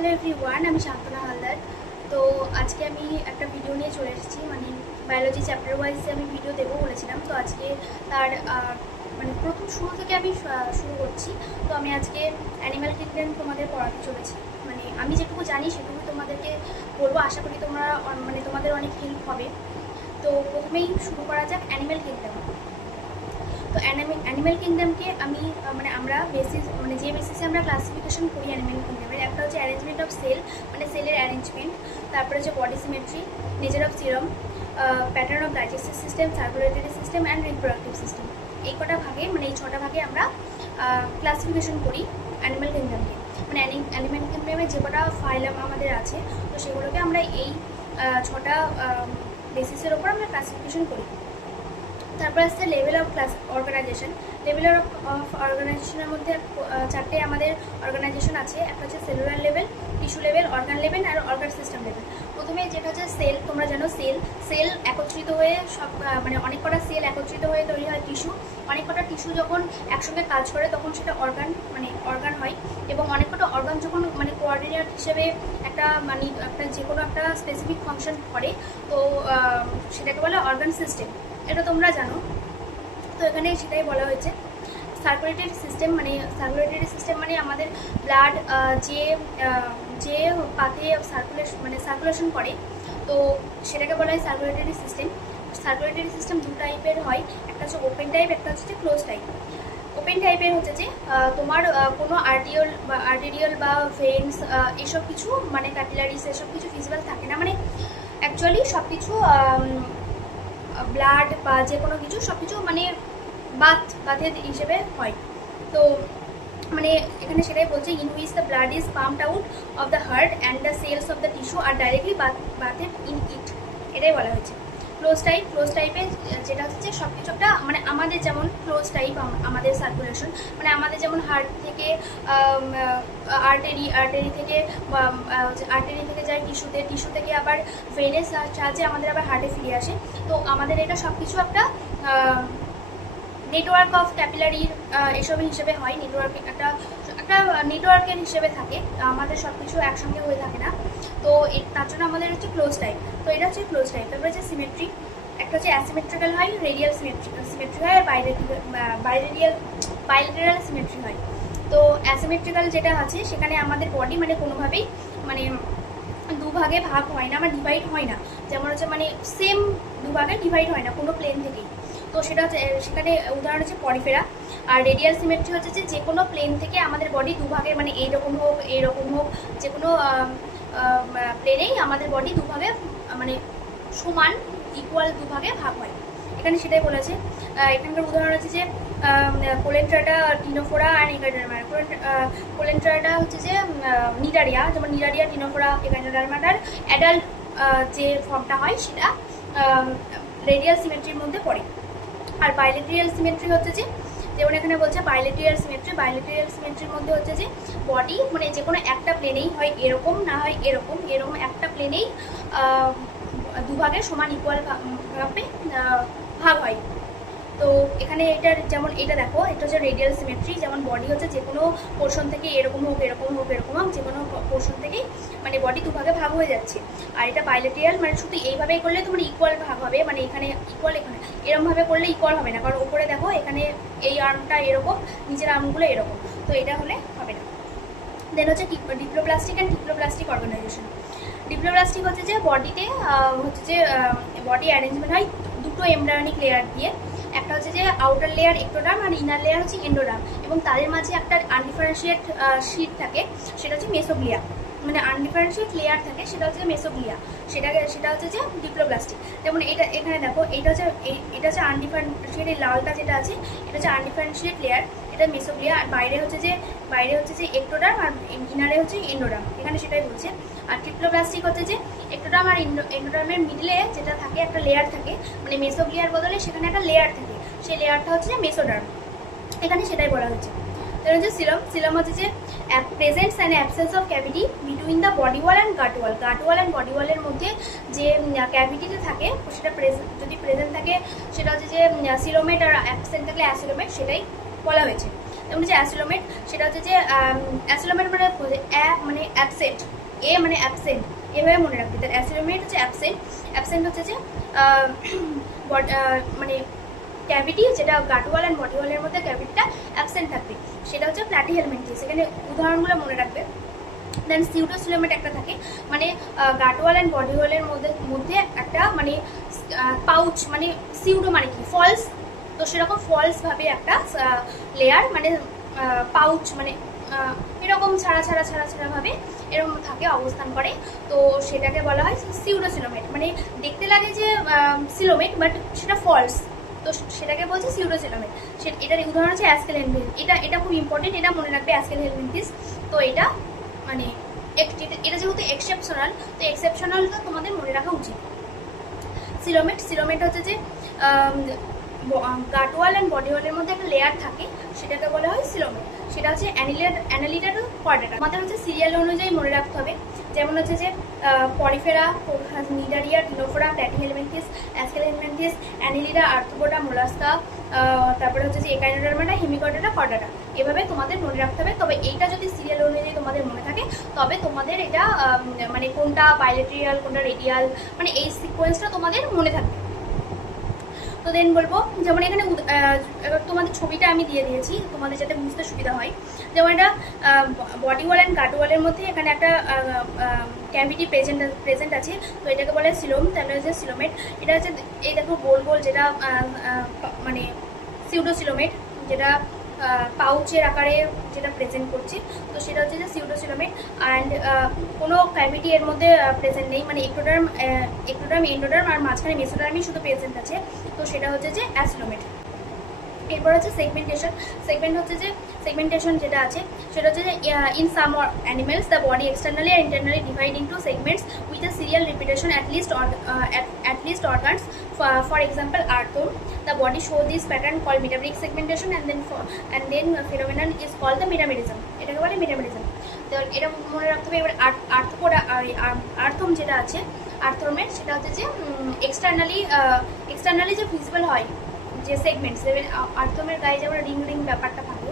Hello everyone, আমি শান্তনা হালদার। তো আজকে আমি একটা ভিডিও নিয়ে চলে এসেছি, মানে বায়োলজি চ্যাপ্টার ওয়াইজে আমি ভিডিও দেবো বলেছিলাম। তো আজকে তার মানে প্রথম শুরু থেকে আমি শুরু করছি। তো আমি আজকে অ্যানিম্যাল কিংডম তোমাদের পড়াতে চলেছি। মানে আমি যেটুকু জানি সেটুকু তোমাদেরকে বলবো, আশা করি তোমরা মানে তোমাদের অনেক হেল্প হবে। তো প্রথমেই শুরু করা যাক অ্যানিম্যাল কিংডম। তো অ্যানিম্যাল কিংডমকে আমি মানে আমরা বেসিস মানে যে বেসিসে আমরা ক্লাসিফিকেশন করি অ্যানিম্যাল কিংডমের, একটা হচ্ছে অ্যারেঞ্জমেন্ট অফ সেল, মানে সেলের অ্যারেঞ্জমেন্ট, তারপরে হচ্ছে body symmetry, nature of serum, pattern of digestive system, circulatory system and reproductive system. এই কটা ভাগে, মানে এই 6টা ভাগে আমরা ক্লাসিফিকেশন করি অ্যানিম্যাল কিংডমকে। মানে অ্যানিম্যাল কিংডমের যে কটা ফাইলাম আমাদের আছে, তো সেগুলোকে আমরা এই 6টা বেসিসের ওপর আমরা ক্লাসিফিকেশন করি। তারপর আসছে level of class organization. Level of অর্গানাইজেশনের মধ্যে 4টে আমাদের অর্গানাইজেশন আছে। একটা হচ্ছে cellular level, tissue level, organ level আর অর্গান সিস্টেম লেভেল। প্রথমে যেটা হচ্ছে সেল, তোমরা জানো সেল একত্রিত হয়ে সব মানে অনেক কটা সেল একত্রিত হয়ে তৈরি হয় টিস্যু। অনেক কটা টিস্যু যখন একসঙ্গে কাজ করে তখন সেটা অর্গান হয়। এবং অনেক কটা অর্গান যখন মানে কোঅর্ডিনেট হিসেবে একটা মানে একটা যে কোনো একটা স্পেসিফিক ফাংশন করে, তো সেটাকে বলে অর্গান সিস্টেম। এটা তোমরা জানো। তো এখানে সেটাই বলা হয়েছে। সার্কুলেটরি সিস্টেম মানে আমাদের ব্লাড যে যে পাতে সার্কুলেশন করে, তো সেটাকে বলা হয় সার্কুলেটরি সিস্টেম। সার্কুলেটরি সিস্টেম দু টাইপের হয়, একটা হচ্ছে ওপেন টাইপ, একটা হচ্ছে ক্লোজ টাইপ। ওপেন টাইপের হচ্ছে যে তোমার কোনো আর্টেরিয়াল বা ভেন্স এসব কিছু মানে ক্যাপিলারিস এসব কিছু ভিজিবল থাকে না, মানে অ্যাকচুয়ালি সব কিছু ব্লাড বা যে কোনো কিছু সব কিছু মানে বাথের হিসেবে হয়। তো মানে এখানে সেটাই বলছে, in which the blood is pumped out of the heart and the cells of the tissue are directly bathed in it, এটাই বলা হয়েছে। ক্লোজ টাইপে যেটা হচ্ছে সব কিছু একটা মানে আমাদের যেমন ক্লোজ টাইপ আমাদের সার্কুলেশন, মানে আমাদের যেমন হার্ট থেকে আর্টারি থেকে যায় টিস্যু থেকে আবার ভেনের সাহায্যে আমাদের আবার হার্টে ফিরে আসে। তো আমাদের এটা সব কিছু একটা নেটওয়ার্ক অফ ক্যাপিলারির এসব হিসেবে হয়। একটা নেটওয়ার্কের হিসেবে থাকে, আমাদের সব কিছু একসঙ্গে হয়ে থাকে না। তো তার জন্য আমাদের হচ্ছে ক্লোজ টাইপ। তো এটা হচ্ছে ক্লোজ টাইপ। তারপরে হচ্ছে সিমেট্রি, একটা হচ্ছে অ্যাসিমেট্রিক্যাল হয়, রেডিয়াল সিমেট্রি হয়, আর বাইলেটারাল সিমেট্রি হয়। তো অ্যাসিমেট্রিক্যাল যেটা আছে সেখানে আমাদের বডি মানে কোনোভাবেই মানে দুভাগে ভাগ হয় না বা ডিভাইড হয় না, যেমন হচ্ছে মানে সেম দুভাগে ডিভাইড হয় না কোনো প্লেন থেকেই। তো সেটা হচ্ছে সেখানে উদাহরণ হচ্ছে পরিফেরা। আর রেডিয়াল সিমেট্রি হচ্ছে যে কোনো প্লেন থেকে আমাদের বডি দুভাগে মানে এইরকম হোক যে কোনো প্লেনেই আমাদের বডি দুভাগে মানে সমান ইকুয়াল দুভাগে ভাগ হয়। এখানে সেটাই বলেছে। এখানকার উদাহরণ আছে যে কোলেন্ট্রাটা, টিনোফোরা আর এগাইডার্মা। কোলেন্ট্রাটা হচ্ছে যে নিডারিয়া, যেমন নিডারিয়া, টিনোফোরা, এগাইডার্মাটার অ্যাডাল্ট যে ফর্মটা হয় সেটা রেডিয়াল সিমেট্রির মধ্যে পড়ে। আর বাইলেট্রিয়াল সিমেট্রি হচ্ছে যে যেমন এখানে বলছে বাইলেট্রিয়াল সিমেট্রির মধ্যে হচ্ছে যে বডি মানে যে কোনো একটা প্লেনেই হয় এরকম, না হয় এরকম একটা প্লেনেই দুভাগে সমান ইকুয়াল ভাবে ভাগ হয়। তো এখানে এটার যেমন এটা দেখো, এটা হচ্ছে রেডিয়াল সিমেট্রি, যেমন বডি হচ্ছে যে কোনো পোর্শন থেকে এরকম হোক যে কোনো পোর্শন থেকেই মানে বডি দুভাগে ভাগ হয়ে যাচ্ছে। আর এটা বাইলেট্রিয়াল, মানে শুধু এইভাবেই করলে তোমার ইকুয়াল ভাগ হবে, মানে এখানে ইকুয়াল, এখানে এরকমভাবে করলে ইকুয়াল হবে না, কারণ উপরে দেখো এখানে এই আর্মটা এরকম, নিচের আর্মগুলো এরকম, তো এটা হলে হবে না। দেন হচ্ছে ডিপ্লোপ্লাস্টিক অ্যান্ড ডিপ্লোপ্লাস্টিক অর্গানাইজেশন। ডিপ্লোপ্লাস্টিক হচ্ছে যে বডিতে হচ্ছে যে বডি অ্যারেঞ্জমেন্ট হয় দুটো এমব্রায়োনিক লেয়ার দিয়ে। একটা হচ্ছে যে আউটার লেয়ার এক্টোডার্ম আর ইনার লেয়ার হচ্ছে এন্ডোডার্ম, এবং তাদের মাঝে একটা আনডিফারেন্সিয়েট শিট থাকে, সেটা হচ্ছে মেসোগ্লিয়া। মানে আনডিফারেন্সিয়েট লেয়ার থাকে, সেটা হচ্ছে মেসোগ্লিয়া, সেটা হচ্ছে যে ডিপ্লোপ্লাস্টিক। যেমন এটা এখানে দেখো, এটা হচ্ছে আনডিফারেন্সিয়েট, এই লালটা যেটা আছে এটা হচ্ছে আনডিফারেন্সিয়েট লেয়ার, এটা মেসোগ্লিয়া। আর বাইরে হচ্ছে যে এক্টোডার্ম আর ইনারে হচ্ছে এন্ডোডার্ম, এখানে সেটাই বলছে। আর ট্রিপ্লোপ্লাস্টিক হচ্ছে যে এক্টোডার্ম আর এন্ডোডার্মের মিডলে যেটা থাকে একটা লেয়ার থাকে, মানে মেসোগ্লিয়ার বদলে সেখানে একটা লেয়ার থাকে, সেই লেয়ারটা হচ্ছে মেসোডার্ম, এখানে সেটাই বলা হচ্ছে। তার হচ্ছে সিলম হচ্ছে যে presence and absence of cavity between the body wall and gut wall and body ওয়ালের মধ্যে যে ক্যাভিটিটা থাকে সেটা যদি প্রেজেন্ট থাকে সেটা হচ্ছে যে সিলোমেট, আর অ্যাবসেন্ট থাকলে অ্যাসিলোমেট, সেটাই বলা হয়েছে। যেমন হচ্ছে অ্যাসিলোমেট, সেটা হচ্ছে যে অ্যাসিলোমেট মানে অ্যাবসেন্ট, এ মানে অ্যাবসেন্ট, এভাবে মনে রাখবে। তার অ্যাসিলোমেট হচ্ছে অ্যাবসেন্ট, অ্যাবসেন্ট হচ্ছে যে মানে ক্যাভিটি, যেটা গাটওয়াল অ্যান্ড বডিওয়ালের মধ্যে ক্যাভিটিটা অ্যাবসেন্ট থাকবে, সেটা হচ্ছে প্ল্যাটিহেলমিনথিস। এখানে উদাহরণগুলো মনে রাখবে। দেন সিউডোসিলোমেট একটা থাকে, মানে গাটওয়াল অ্যান্ড বডিওয়ালের মধ্যে একটা মানে পাউচ, মানে সিউডো মানে কি ফলস, তো সেরকম ফলস ভাবে একটা লেয়ার, মানে পাউচ, মানে এরকম ছাড়া ছাড়া ছাড়া ছাড়া ভাবে এরকম থাকে, অবস্থান করে। তো সেটাকে বলা হয় সিউডোসিলোমেট। মানে দেখতে লাগে যে সিলোমেট, বাট সেটা ফলস, তো সেটাকে বলছে সিউডোসিলোমেট। এটার উদাহরণ হচ্ছে অ্যাসকেলহেলমিনথিস। এটা খুব ইম্পর্টেন্ট, এটা মনে রাখবে, অ্যাসকেলহেলমিনথিস। তো এটা মানে এটা যেহেতু এক্সেপশনাল, তো এক্সেপশনালটা তোমাদের মনে রাখা উচিত। সিলোমেট হচ্ছে যে গাটওয়াল অ্যান্ড বডিওয়ালের মধ্যে একটা লেয়ার থাকে, সেটাকে বলা হয় সিলোমেট। সেটা হচ্ছে অ্যানিলিডা টু কর্ডাটা। আমাদের হচ্ছে সিরিয়াল অনুযায়ী মনে রাখতে হবে। যেমন হচ্ছে যে Porifera, Cnidaria, Ctenophora, Platyhelminthes, Aschelminthes, Annelida, Arthropoda, Mollusca, তারপরে হচ্ছে যে একাইনোডার্মাটা, হেমিকর্ডাটা, কর্ডাটা, এভাবে তোমাদের মনে রাখতে হবে। তবে এইটা যদি সিরিয়াল অনুযায়ী তোমাদের মনে থাকে, তবে তোমাদের এটা মানে কোনটা বাইলেট্রিয়াল, কোনটা রেডিয়াল, মানে এই সিকোয়েন্সটা তোমাদের মনে থাকবে। তো দেন বলবো, যেমন এখানে তোমাদের ছবিটা আমি দিয়ে দিয়েছি তোমাদের যাতে বুঝতে সুবিধা হয়। যেমন এটা বডি ওয়াল অ্যান্ড গাট ওয়ালের মধ্যে এখানে একটা ক্যাভিটি প্রেজেন্ট আছে, তো এটাকে বলে সিলোম, তাহলে হচ্ছে সিলোমেট। এটা হচ্ছে এই দেখো গোল গোল, যেটা মানে সিউডোসিলোমেট, যেটা পাউচের আকারে যেটা প্রেজেন্ট করছে, তো সেটা হচ্ছে যে সিউডোসিলোমেট। অ্যান্ড কোনো ক্যাভিটি এর মধ্যে প্রেজেন্ট নেই, মানে এক্টোডার্ম, এন্ডোডার্ম আর মাঝখানে মেসোডার্মই শুধু প্রেজেন্ট আছে, তো সেটা হচ্ছে যে অ্যাসিলোমেট। এরপর হচ্ছে সেগমেন্টেশন যেটা আছে, সেটা হচ্ছে যে in some animals the body externally আর internally divide into segments with a serial repetition at least organs. For example, arthro, the body show this pattern called metabolic segmentation, and then phenomenon is called the metamerism. এটাকে বলে metamerism. তো এটা মনে রাখতে হবে। এবার আর্থম যেটা আছে, আর্থ্রোমেট, সেটা হচ্ছে যে এক্সটার্নালি যে ভিজিবল হয় যে সেগমেন্টস, আর্থমের গায়ে যেমন রিং রিং ব্যাপারটা থাকে,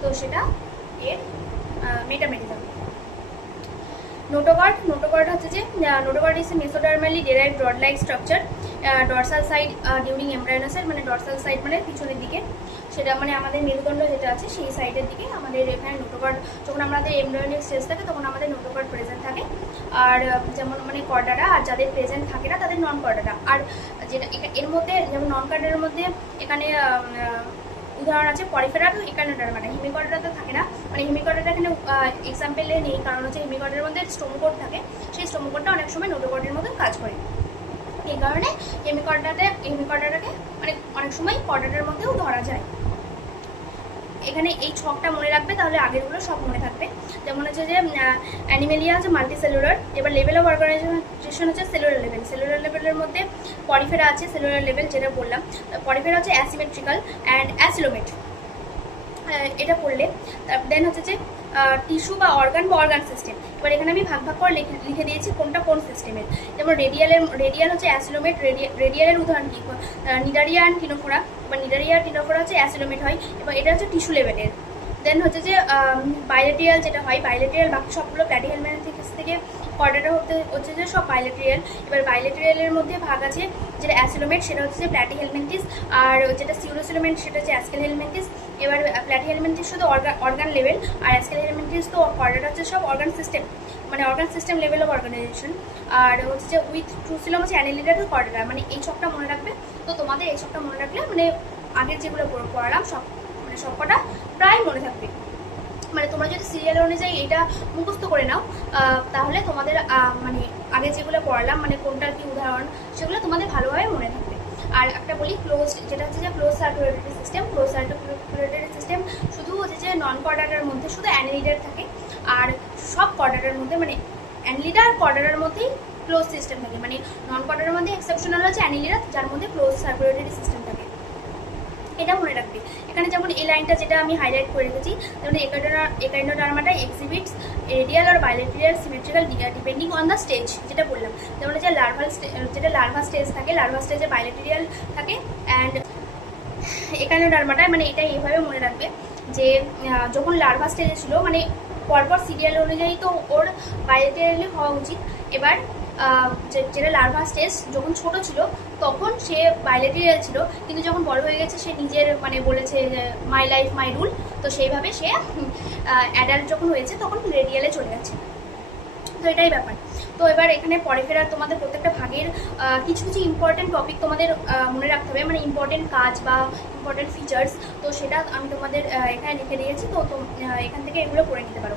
তো সেটা এর মেটামেরিজম। নোটোকর্ড হচ্ছে যে notochord is a mesodermally derived rod like structure dorsal side during এমব্রায়োনাসের, মানে ডরসাল সাইড মানে পিছনের দিকে, সেটা মানে আমাদের মেরুদণ্ড যেটা আছে সেই সাইডের দিকে আমাদের এখানে নোটোকর্ড, যখন আমাদের এমব্রায়োনিক স্টেজ থাকে তখন আমাদের নোটোকর্ড প্রেজেন্ট থাকে। আর যেমন মানে কর্ডাটা, আর যাদের প্রেজেন্ট থাকে না তাদের নন কর্ডাটা। আর যেটা এর মধ্যে যেমন নন কর্ডারের মধ্যে এখানে উদাহরণ আছে পরিফেরা টু একাইনোডার্মাটা, হেমিকর্ডাটা থাকে না, মানে হেমিকর্ডাটা এখানে এক্সাম্পলে নেই, কারণ হচ্ছে হেমিকর্ডের মধ্যে স্টোমোকর্ড থাকে, সেই স্টোমোকর্ডটা অনেক সময় নোটোকর্ডের মধ্যে কাজ করে, এই কারণে হেমিকর্ডাটাকে মানে অনেক সময় কর্ডাটার মধ্যেও ধরা যায়। এখানে এই ছকটা মনে রাখবে, তাহলে আগেরগুলো সব মনে থাকবে। যেমন হচ্ছে যে অ্যানিমেলিয়া হচ্ছে মাল্টি সেলুলার। এবার লেভেল অফ অর্গানাইজেশন হচ্ছে সেলুলার লেভেলের মধ্যে পরিফেরা আছে, সেলুলার লেভেল যেটা বললাম। পরিফেরা হচ্ছে অ্যাসিমেট্রিক্যাল অ্যান্ড অ্যাসিলোমেট, এটা পড়লে। দেন হচ্ছে যে টিস্যু বা অর্গান সিস্টেম। এবার এখানে আমি ভাগ করে লিখে দিয়েছি কোনটা কোন সিস্টেমের। যেমন রেডিয়াল হচ্ছে অ্যাসিলোমেট, রেডিয়ালের উদাহরণ কি, নিডারিয়া অ্যান্ড টিনোফোরা। এবার নিডারিয়া টিনোফোরা হচ্ছে অ্যাসিলোমেট হয়, এবং এটা হচ্ছে টিস্যু লেভেলের। দেন হচ্ছে যে বাইলেট্রিয়াল যেটা হয়, বাইলেট্রিয়াল বাকি সবগুলো প্ল্যাটিহেলমিনথিস থেকে কর্ডাটা হচ্ছে যে সব বাইলেট্রিয়াল। এবার বাইলেট্রিয়ালের মধ্যে ভাগ আছে, যেটা অ্যাসিলোমেট সেটা হচ্ছে যে প্ল্যাটিহেলমিনথিস, আর যেটা সিউডোসিলোমেট সেটা হচ্ছে অ্যাসকেলহেলমিনথিস। এবার প্ল্যাটিহেলমিনথিস শুধু অর্গান লেভেল, আর অ্যাসকেলহেলমিনথিস তো কর্ডাটা হচ্ছে সব অর্গান সিস্টেম, মানে organ system level of organization. আর হচ্ছে যে উইথ ট্রুসিলম হচ্ছে অ্যানিলিডা টু কর্ডাটা, মানে এই ছকটা মনে রাখবে। তো তোমাদের এই ছকটা মনে রাখলে মানে আগের যেগুলো পড়ালাম সব মানে সবকটা প্রায় মনে থাকবে। মানে তোমরা যদি সিরিয়াল অনুযায়ী এটা মুখস্থ করে নাও, তাহলে তোমাদের মানে আগে যেগুলো পড়ালাম মানে কোনটার কি উদাহরণ, সেগুলো তোমাদের ভালোভাবে মনে থাকবে। আর একটা বলি ক্লোজ, যেটা হচ্ছে যে ক্লোজ সার্কুলেটরি সিস্টেম শুধু হচ্ছে যে নন কর্ডাটার মধ্যে শুধু অ্যানিলিডার থাকে, আর সব কর্ডাটার মধ্যে মানে অ্যানিলিডা আর কর্ডাটার মধ্যেই ক্লোজ সিস্টেম থাকে। মানে নন কর্ডাটার মধ্যে এক্সেপশনাল হচ্ছে অ্যানিলিডা, যার মধ্যে ক্লোজ সার্কুলেটরি সিস্টেম থাকে, এটা মনে রাখবে। এখানে যেমন এই লাইনটা যেটা আমি হাইলাইট করে রেখেছি, যেমন একাইনোডার্মাটা এক্সিবিটস রেডিয়াল আর bilateral symmetrical depending on the stage, যেটা বললাম। যেমন যে লার্ভা স্টেজ থাকে, লার্ভা স্টেজে বাইলেট্রিয়াল থাকে, অ্যান্ড একাইনোডার্মাটা মানে এটা এইভাবে মনে রাখবে। যে যখন লার্ভা স্টেজে ছিল, মানে পরপর সিরিয়াল অনুযায়ী তো ওর বাইলেটারালি হওয়া উচিত। এবার যেটা লার্ভা স্টেজ যখন ছোট ছিল তখন সে বাইলেটারিয়াল ছিল, কিন্তু যখন বড় হয়ে গেছে সে নিজের মানে বলেছে যে মাই লাইফ মাই রুল, তো সেইভাবে সে অ্যাডাল্ট যখন হয়েছে তখন রেডিয়ালে চলে গেছে। তো এটাই ব্যাপার। তো এবার এখানে পরে ফেরার তোমাদের প্রত্যেকটা ভাগের কিছু কিছু ইম্পর্টেন্ট টপিক তোমাদের মনে রাখতে হবে, মানে ইম্পর্টেন্ট কাজ বা ইম্পর্টেন্ট ফিচার্স, তো সেটা আমি তোমাদের এখানে লিখে দিয়েছি। তো এখান থেকে এগুলো করে নিতে পারো।